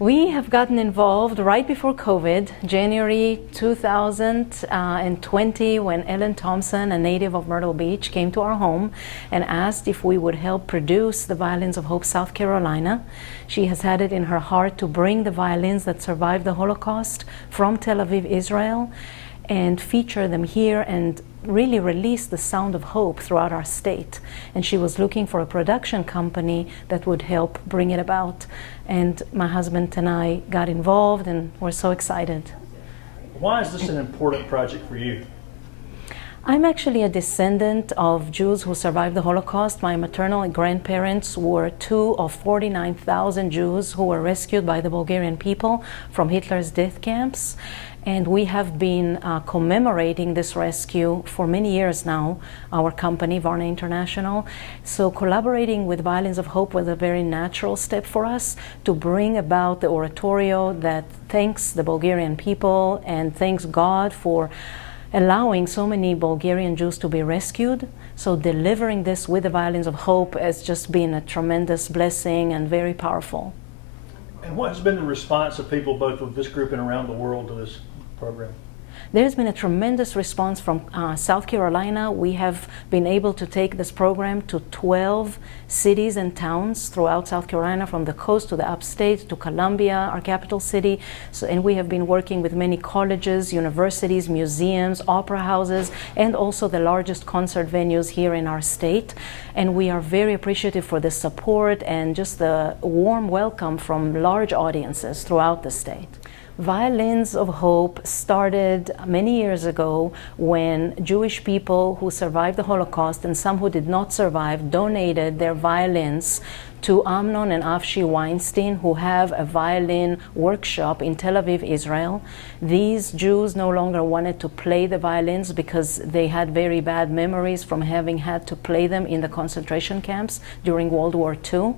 We have gotten involved right before COVID, January 2020, when Ellen Thompson, a native of Myrtle Beach, came to our home and asked if we would help produce the Violins of Hope, South Carolina. She has had it in her heart to bring the violins that survived the Holocaust from Tel Aviv, Israel, and feature them here and really release the sound of hope throughout our state. And she was looking for a production company that would help bring it about. And my husband and I got involved, and we're so excited. Why is this an important project for you? I'm actually a descendant of Jews who survived the Holocaust. My maternal grandparents were two of 49,000 Jews who were rescued by the Bulgarian people from Hitler's death camps. And we have been commemorating this rescue for many years now, our company, Varna International. So collaborating with Violins of Hope was a very natural step for us to bring about the oratorio that thanks the Bulgarian people and thanks God for allowing so many Bulgarian Jews to be rescued. So delivering this with the Violins of Hope has just been a tremendous blessing and very powerful. And what has been the response of people both of this group and around the world to this program? There's been a tremendous response from South Carolina. We have been able to take this program to 12 cities and towns throughout South Carolina, from the coast to the upstate to Columbia, our capital city. And we have been working with many colleges, universities, museums, opera houses, and also the largest concert venues here in our state. And we are very appreciative for the support and just the warm welcome from large audiences throughout the state. Violins of Hope started many years ago when Jewish people who survived the Holocaust and some who did not survive donated their violins to Amnon and Avshi Weinstein, who have a violin workshop in Tel Aviv, Israel. These Jews no longer wanted to play the violins because they had very bad memories from having had to play them in the concentration camps during World War II.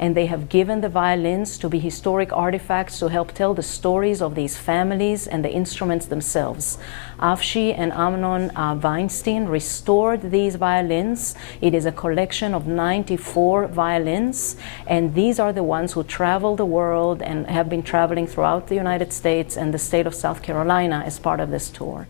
And they have given the violins to be historic artifacts to help tell the stories of these families and the instruments themselves. Avshi and Amnon Weinstein restored these violins. It is a collection of 94 violins, and these are the ones who travel the world and have been traveling throughout the United States and the state of South Carolina as part of this tour.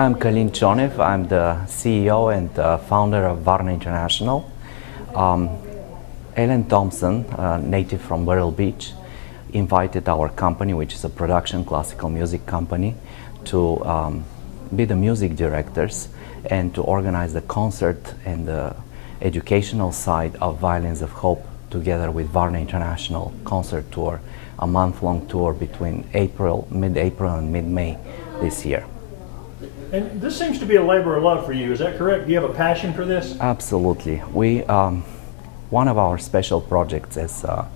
I'm Kalin Chonev. I'm the CEO and founder of Varna International. Ellen Thompson, native from Myrtle Beach, invited our company, which is a production classical music company, to be the music directors and to organize the concert and the educational side of Violins of Hope together with Varna International concert tour, a month-long tour between mid-April and mid-May this year. And this seems to be a labor of love for you, is that correct? Do you have a passion for this? Absolutely. One of our special projects as a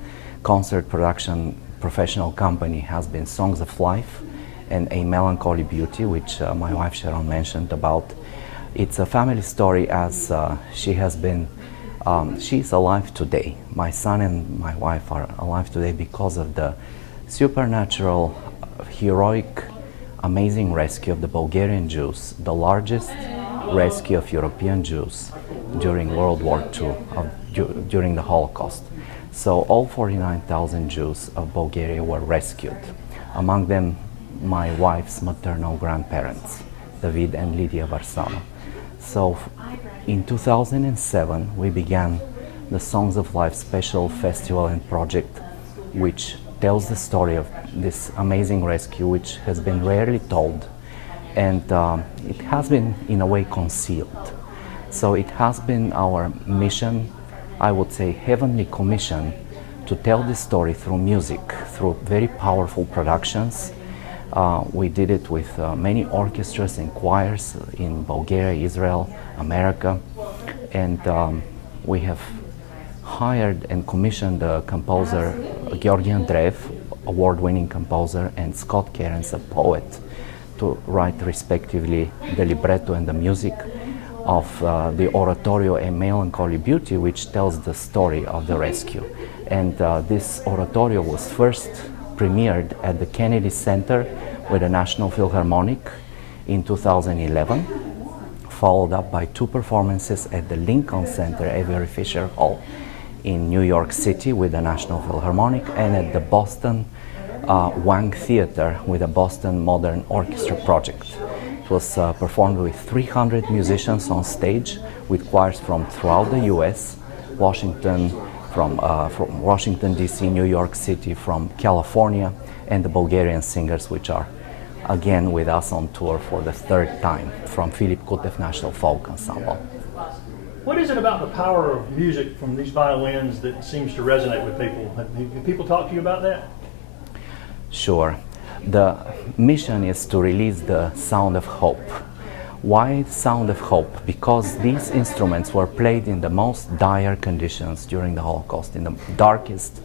concert production professional company has been Songs of Life and A Melancholy Beauty, which my wife Sharon mentioned about. It's a family story as she's alive today. My son and my wife are alive today because of the supernatural, heroic, amazing rescue of the Bulgarian Jews, the largest rescue of European Jews during World War II, during the Holocaust. So all 49,000 Jews of Bulgaria were rescued. Among them, my wife's maternal grandparents, David and Lydia Varsano. So in 2007, we began the Songs of Life special festival and project, which tells the story of this amazing rescue, which has been rarely told, and it has been in a way concealed. So it has been our mission, I would say heavenly commission, to tell this story through music, through very powerful productions. We did it with many orchestras and choirs in Bulgaria, Israel, America, and we have hired and commissioned the composer Georgi Andreev, award-winning composer, and Scott Cairns, a poet, to write respectively the libretto and the music of the oratorio A Melancholy Beauty, which tells the story of the rescue. And this oratorio was first premiered at the Kennedy Center with the National Philharmonic in 2011, followed up by 2 performances at the Lincoln Center, Avery Fisher Hall in New York City with the National Philharmonic, and at the Boston Wang Theater with the Boston Modern Orchestra Project. It was performed with 300 musicians on stage, with choirs from throughout the US, Washington, from Washington DC, New York City, from California, and the Bulgarian singers, which are again with us on tour for the 3rd time, from Filip Kutev National Folk Ensemble. What is it about the power of music from these violins that seems to resonate with people? Have people talked to you about that? Sure. The mission is to release the sound of hope. Why sound of hope? Because these instruments were played in the most dire conditions during the Holocaust, in the darkest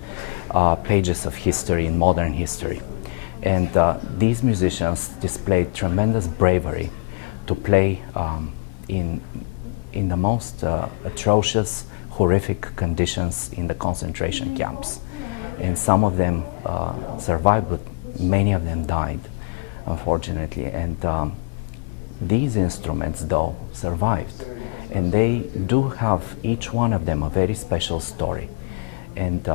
pages of history, in modern history. And these musicians displayed tremendous bravery to play in the most atrocious, horrific conditions in the concentration camps. And some of them survived, but many of them died, unfortunately. And these instruments, though, survived. And they do have, each one of them, a very special story. And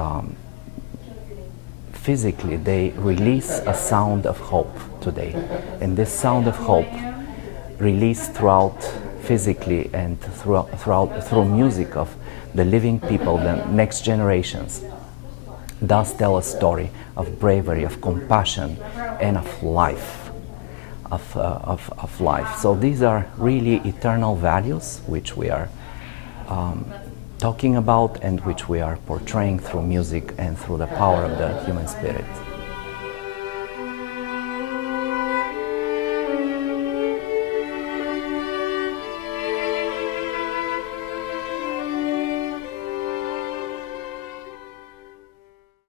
physically, they release a sound of hope today. And this sound of hope, released throughout physically and through music of the living people, the next generations, does tell a story of bravery, of compassion, and of life, of life. So these are really eternal values which we are talking about and which we are portraying through music and through the power of the human spirit.